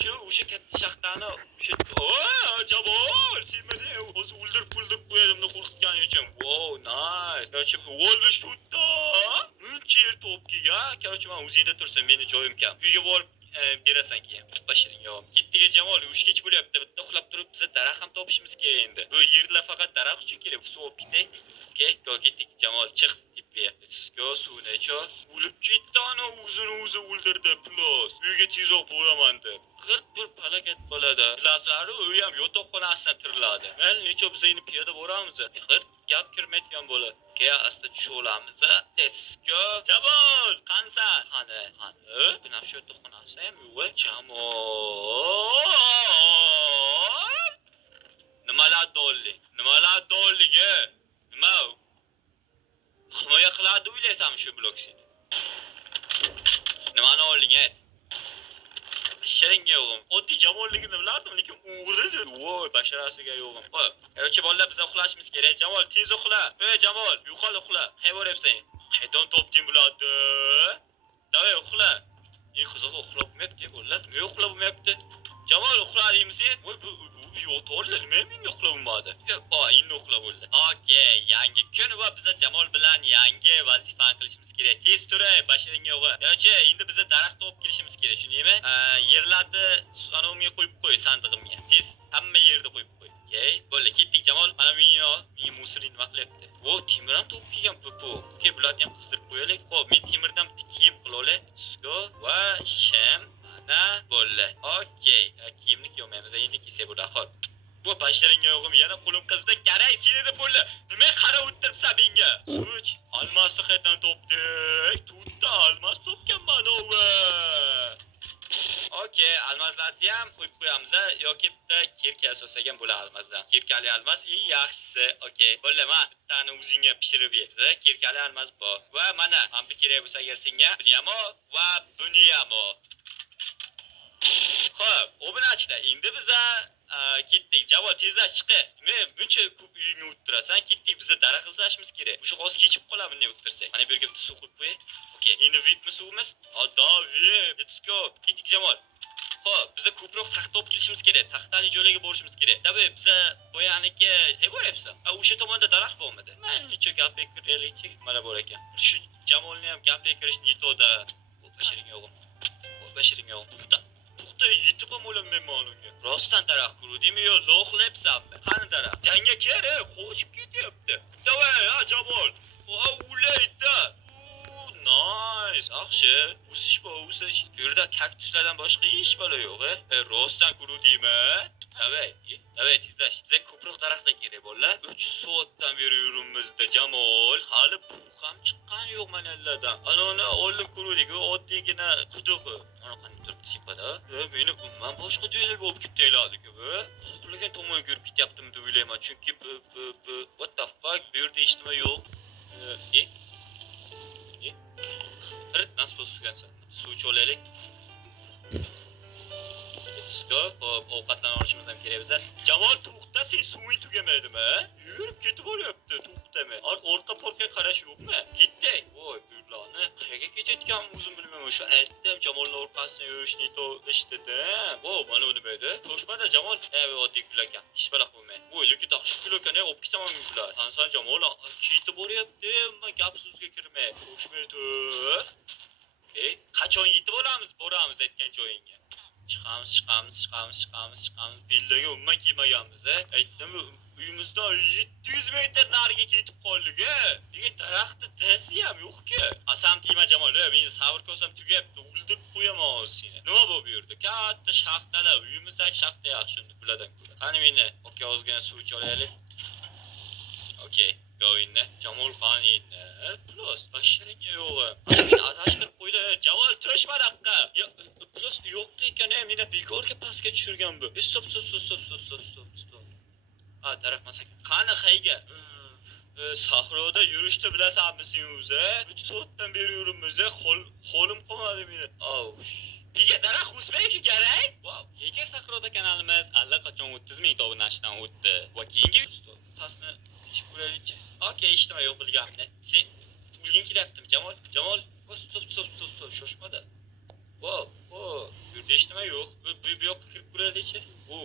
shu o'sha katta shaxtani o'sha Jamol, sen meni o'zi o'ldirib qo'yadimni qo'rqitganing uchun. Wow, nice. Короче, o'lmish tutda. Muncha yer topkiga. Короче, men o'zingda tursan, meni joyim kam. Uyga borib berasan keyin. Bashiring yo'q. Ketdiga Jamol, uch kech bo'lyapti. Bitta uxlab turib biz daraxt ham topishimiz kerak endi. Bu yerlar faqat daraxt uchun kerak. Suv olib ketay. Okay, ketdik Jamol, chiq. Go suvni icho. O'lib ketdi ana o'zini o'ldirdi plus. Uyga tezroq boraman deb. 41 falokat bo'ladi. Bilasizlar, uy ham yotoqxonasidan tiriladi. Men necha biz endi piyoda boramiz. Hir gap kirmaydigan bo'ladi. Keyin asta tushib olamiz. Let's go. Jamol, qansan? Qani? Buni shu yotoqxonasi ham yo'q. Jamol. Nimalar dolliga? Nima? Himoya qiladi o'ylaysan shu blok seni. Nimani olding ayt? Shiringa yo'g'im. Oddiy Jamolligini bilardim, lekin o'g'ri. Voy, basharasiga yo'g'im. Qo'y. Yo'qchi bolalar biz uxlashimiz kerak. Jamol, tez uxla. Ey Jamol, yo'qol uxla. Qayboryapsan? Qaydan topding bularni? Davay uxla. Qiziq uxlab bo'lmayapti bolalar. Nima uxlab bo'lmayapti? Jamol, uxladingmi sen? Voy, bu yo'qoldi, nima menga uxlab bo'lmadi? Endi uxlab bo'ldi. Okey, yangi kun va biz Jamol bilan yangi vazifani qilishimiz kerak. Tez turay, bashiringga yo'g'i. Yo'qchi, endi biz daraxt topib kelishimiz kerak, tushundingmi? Yerlarni anomga qo'yib qo'y sandig'imga. Tez, hamma yerda qo'yib qo'y. Okey, bo'ldi, ketdik Jamol. Mana meni musirini nima qilyapti? O, temir ham topib kelgan bu. Okey, bularni ham qizdirib qo'yaylik. Xo'p, men temirdan bitta kiyim qilib olay. Sko va sham. Bo'ldi. Okey, kiyimni kiyolmaymiz, endi kiysak bo'ladi. Xo'p. Bu bashiringga yo'g'im, yana qo'lim qizda garay seni deb bo'ldi. Nima qarab o'tiribsan menga? Such, almasni qayerdan topdik? Tutda almas topgan mana. Okey, almaslarni ham qo'yib qo'yamiz yoki bitta kirka asosagan ham bo'ladi almasdan. Kirkali almas eng yaxshisi. Okey, bo'ldi, men bittani o'zingga pishirib ber. Kirkali almas bor. Va mana, hamma kerak bo'lsa agar senga buni ham va buni ham. Xo'p, obunachda endi biz ketdik. Jamol tezlash chiqi. Men buncha ko'p uyingni o'tirasan, ketdik. Biz daraxt izlashimiz kerak. O'sha hozir kechib qoladi bunday o'tirsak. Mana bu yerga bitta suv quyib qo'y. Okey, endi vipmi suvimiz? Davi, let's go. Ketdik Jamol. Xo'p, biz ko'proq taxt olib kelishimiz kerak. Taxtali joylarga borishimiz kerak. Tabii biz boyaniga boryapsan. O'sha tomonda daraxt bo'lmadi. Men necha gapga kiraylik, mana bor ekan. Shu Jamolni ham gapga kirish nitoda. Bashiring yo'g'im. Bashiring yo'g'im. To'xta, yetib ham o'lamayman unga. Rostdan daraxt quruvdimi yo lo'qlayapsanmi? Qani daraxt? Jangga kerak, qochib ketyapti. Davay, Jamol. Ulayda. Nice, yaxshi. O'sish. Bu yerda kaktuslardan boshqa hech balo yo'q, Rostdan quruvdimi? Davay, tezlash. Bizga ko'proq daraxtlar kerak bolalar. 3 soatdan beri yuribmizda Jamol. Hali buq ham chiqqan yo'q manalardan. Ana oldin quruvdik, oddiygina quduq. Mana qanday turibdi sepada. Meni umuman boshqa joylarga olib ketaylardi-ku bu. Xohlagan tomonga yurib ketyaptimi deb o'ylayman, chunki what the fuck, bu yerda hech nima yo'q. Nasıl suyansan? Suv cho'laylik. Ovqatlarni olishimiz ham kerak biza. Jamol, to'xta, sen suving tugamaydimi? Yurib ketib boryapti, to'xtama. Orqa portga qarash yo'qmi? Ketdik. Voy, burlarni qayerga ketayotganimni o'zim bilmayman. O'sha aytdim, Jamolning orqasidan yurishni to'g'ishdim. Voy, mana u nima edi? To'shmada Jamol, oddiy gulakan. Hech balaq bo'lmaydi. Voy, lekin taqshi gulakan, olib ketaman bular. Qansan Jamol, ketib boryapti, men gap so'zga kirmay. To'shmaydi. Okey, qachon yetib boramiz aytgan joyingga. Chiqamiz. Billaga umuman kelmaganmiz, Aytdim, uyimizdan 700 metr nariga ketib qoldik, Nega daraxtni dasi ham yo'q-ku. Asam tegma Jamol, meni sabr ko'rsam tugayapti, o'ldirib qo'yaman seni. Nima bu yerda? Katta shaxtalar, uyimizdagi shaxta yaxshi, shuni bulardan ko'ra. Qani meni, okey, ozgina suv cholaylik. Okey, go'yinni. Jamol qaniydi? Plus, bashiringga yo'q. Meni adashtirib qo'ydi. Jamol, to'shma daqqa. Plus yo'q ekan, meni bekorga pastga tushirgan bu. Stop. Daraxt masaka. Qani qayga? Sahroda yurishni bilasanmi sen o'zi? 3 soatdan beri yuribmiz, qo'lim qolmadi meni. Nega daraxt o'smaydi kerak? Yegar Sahroda kanalimiz allaqachon 30 ming obunachdan o'tdi. Va keyingi pastni ish ko'raylikchi. Okey, eshitma yo'q bilganimni. Sen o'lgin kelyaptimi Jamol? Stop, shoshmada. Bu yerda eshitima yo'q. Bu yoqqa kirib ko'raylikchi. O,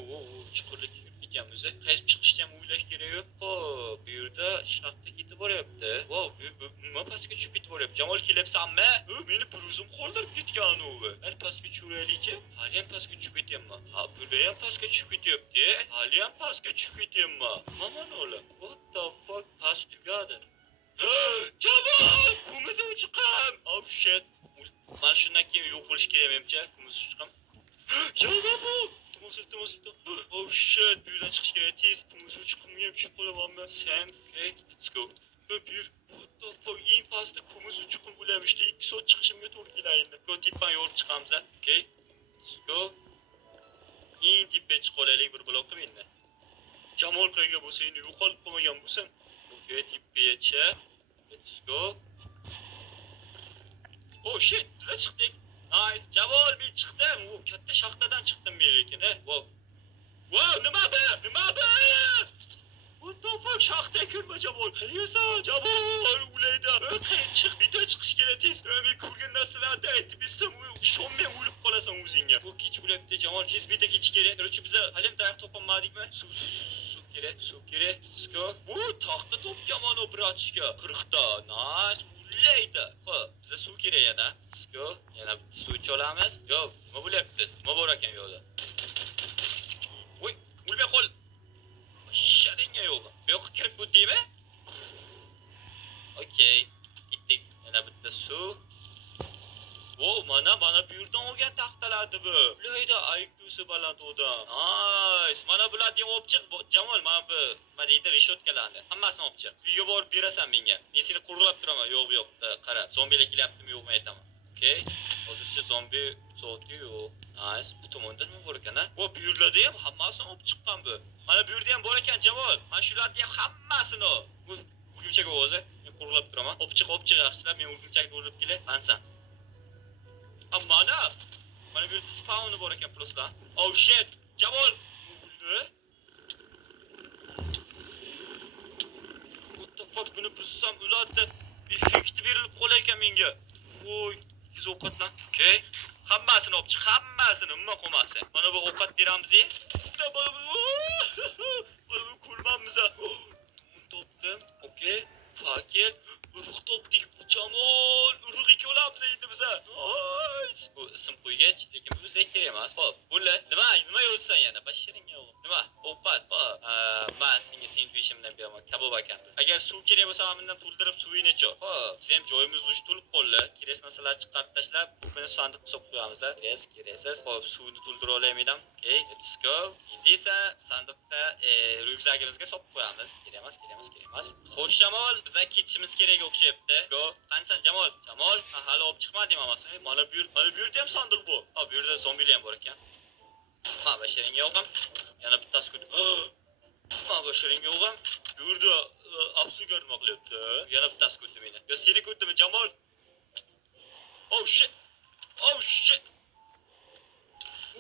chuqurlikka kirib ketyapmiz. Qaytib chiqishni ham o'ylash kerak yo'q. Xo'p, bu yerda shaxta ketib boryapti. Vau, bu nima pastga tushib ketib boryapti? Jamol kelyapsanmi? Meni bir o'zim qoldirib ketgan u. Hali pastga tushiraylikchi. Hali ham pastga tushib ketyapman. Ha, burada ham pastga tushib ketyapti. Hali ham pastga tushib ketyapman. Mana ola. What the fuck? Past tugadi. Jamol, kumuzi chiqam. Oh shit. Mana shundan keyin yo'q bo'lish kerak menimcha. Kumuzi chiqam. Yana bu. Iltimos. Oh shit. Bu yerdan chiqish kerak. Tez kumuzi chiqimga ham tushib qolamanmi? Sen, okay, let's go. Bir what the fuck? Eng pastda kumuzi chiqim bo'lyapti. 2 soat chiqishimga to'g'ri keladi. Yo tepdan yo'l chiqamiz, okay? Let's go. Eng tepaga chiqib olaylik bir blok qilib endi. Jamol qayerga bo'lsa, endi yo'qolib qolmagan bo'lsin. Okay, tepaga. Let's go. Oh shit, biz chiqdik. Nice. Jamol, men chiqdim. O katta shaxtadan chiqdim men lekin, Wow. Wow, nima bu? What the fuck? Shaxta kirma Jamol. Qayersan? Jamol, ulayda. Qayin chiq, bitta chiqish kerak tez. Men ko'rgan narsalarni aytib bilsam, ishonmay o'lib qolasan o'zingga. Bu kech bo'lyapti Jamol, tez bitta ketish kerak. Nima uchun biz hali ham daraxt topolmadikmi? Suv kerak. Let's go. Bu taxta topgan o bratishga. 40 ta. Nice. Ulayda. Xo'p, bizga suv kerak yana. Let's go. Yana suv olamiz. Yo, nima bo'lyapti? Nima bor ekan yo'lda? Voy, o'lmay qol. Sharinga yo'q. Bu yoqqa kirib o'tdingmi? Okay, ketdik. Yana bitta suv. Wow, mana bu yerdan olgan taxtalardi bu. Ulayda IQ'si baland odam. Nice. Mana bularni ham olib chiq. Jamol, mana bu nima deydi, reshotkalarni. Hammasini olib chiq. Uyga borib berasan menga. Men seni qo'riqlab turaman. Yo'q, qara. Zombilar kelyaptimi, yo'qmi aytaman. Okay. Hozircha zombi zoti yo'q. Nice. Bu tomonda nima bor ekan, Bu yerlarda ham hammasini olib chiqqan bu. Mana bu yerda ham bor ekan, Jamol. Mana shularni ham hammasini ol. Bu urgimchak ovozi. Men qo'riqlab turaman. Olib chiq yaxshilab. Men urgimchakni urib kelay. Qansan. Mana bu yerda spawn'i bor ekan pluslar. Oh shit. Jamol. What the fuck? Buni bussam ularni effekti berilib qolar ekan menga. Voy, tez ovqatlan. Okay. Hammasini olib chiq, hammasini. Nima qilmasa. Mana bu ovqat beramiz-ku. Mana bu ko'rmamiz. Topdim. Okay. Paket. Urug' topdik. Jamol, urug' ikki olamiz endi biz. Nice. Bu ism qo'ygach, lekin bu bizga kerak emas. Xo'p, bular nima yozsan yana? Bashiringa o'g'lim. Nima? Ovqat. Men senga sendvichimdan beraman, kabob ekan. Agar suv kerak bo'lsa, men bundan to'ldirib suvini ichib. Xo'p, biz ham joyimiz uch to'lib qoldi. Kerak narsalarni chiqarib tashlab, buni sandiqqa solib qo'yamiz. Keraksiz. Xo'p, suvni to'ldirib olaymidan. Okay, let's go. Endi esa sandiqqa ryukzagimizga solib qo'yamiz. Kerak emas. Xo'sh, Jamol, bizga ketishimiz kerak o'xshayapti. Go. Qansan Jamol? Jamol, hali olib chiqmadim ammo. Mana bu yerda ham sandiq bu. Ha, bu yerda zombilar ham bor ekan. Ma bashiringa yo'qam. Yana bittasi ko'rdim. Ma bashiringa yo'qam. Bu yerda absurd nima qilyapti? Yana bittasi ko'rdim meni. Yo, seni ko'rdimmi Jamol? Oh shit.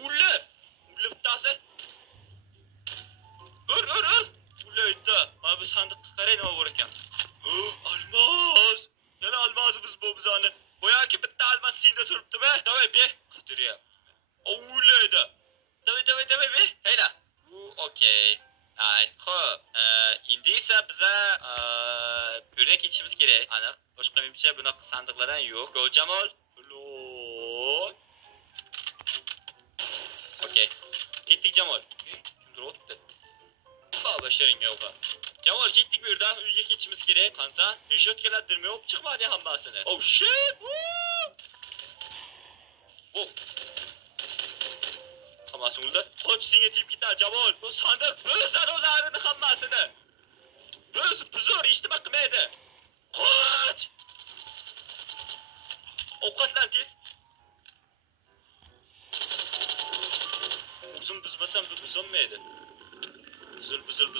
Ulla bittasi. Ur. Ulayda. Mana bu sandiqqa qarang nima bor ekan. Almaz. Yana almazimiz bu bizani. Boyaki bitta almaz senda turibdi-mi? Davay be. Qidiryap. Ulayda. Davay be. Hayda. Okay. Nice. Xo'p, endi esa biza bu yerga ketishimiz kerak. Aniq. Boshqa menimcha bunaqa sandiqlardan yo'q. Go Jamol. Okay. Ketdik Jamol. Kimdir o'tdi. Bashiringa yo'q. Jamol, ketdik bu yerdan, uyga ketishimiz kerak. Qansan? Reshotkalar dirmay olib chiqmadi hammasini. Oh shit. Hammasi o'ldi. Qoch, senga tep ketar Jamol. Bu sandiq o'zar ularni hammasini. Buzur, eshitma qilmaydi. Qoch! Ovqatlan tez. O'zim buzmasam bu buzolmaydi. Buzul.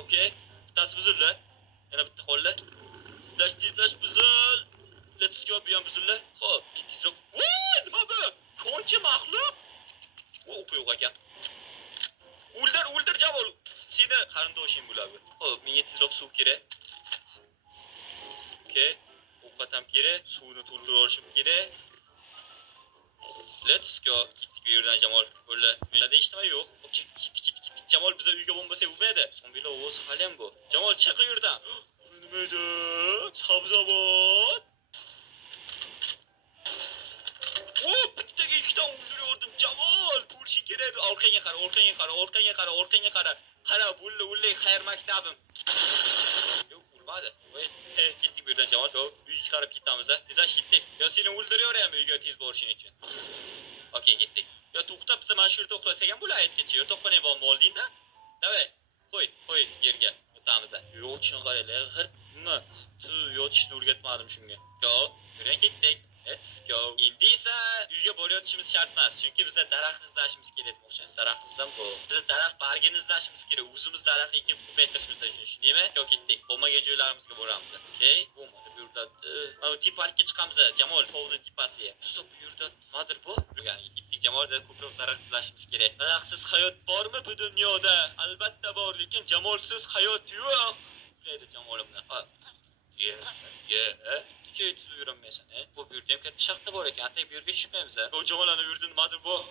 Okay. Bittasi buzildi. Yana bitta qoldi. Tlash buzul. Let's go bu ham buzildi. Xo'p, tezroq. Nima bu? Konchi maxluq. O'q ekan. O'ldir Jamol. Seni qarindoshing bo'ladi. Xo'p, menga tezroq suv kerak. Okay. Ovqat ham kerak, suvni to'ldirib olishim kerak. Let's go. Gittik bir yerden Cemal. Böyle değiştirme yok. Okey gittik. Cemal bize uyga bombası vurmaydı. Son bir oğuz halen bu. Cemal çık yurdan. Önümede. Sabzabot. Hop bitteki iki tane vurduruyordum Cemal. Vuruşun kereydi. Orkan yakara. Kara vulle hayır maktabım. Yok vurmadı. Gittik birden Cemal. Yok büyük çıkarıp gittiğimizde. Biz gittik. Ya seni vurduruyor ya büyüge tez borçun için. Okey gittik. Ya to'xtab biza mana shu yerda uxlasak ham bo'laydi kecha. Yotoqxona bormi oldingda? Davay. Qo'y yerga. O'tamiz. Yo'qchini qaranglar. G'irtmi? Tu yotishni o'rgatmadim shunga. Go. Yuring ketdik. Let's go. Endi esa uyga borayotishimiz shart emas, chunki bizda daraxt izlashimiz kerak o'xshan. Daraxtimiz ham bu. Biz daraxt bargini izlashimiz kerak. O'zimiz daraxt ekib ko'paytirishimiz uchun, shundaymi? Yo ketdik. Bo'lmagan joylarimizga boramiz. Okey? Bo'lmadi bu yerda. Mana tip parkka chiqamiz. Jamol tog'ni tepasiga. Shu bu yerda nimadir bu? Yani gittik Jamolda ko'proq daraxt izlashimiz kerak. Daraxtsiz hayot bormi bu dunyoda? Albatta bor, lekin Jamolsiz hayot yo'q. Deydi Jamolimdan. Tuchayt suyurammaysan, Bu yerda ham katta shaxta bor ekan. Atay bu yerga tushmaymiz. O Jamol ana yurdi nimadir bu?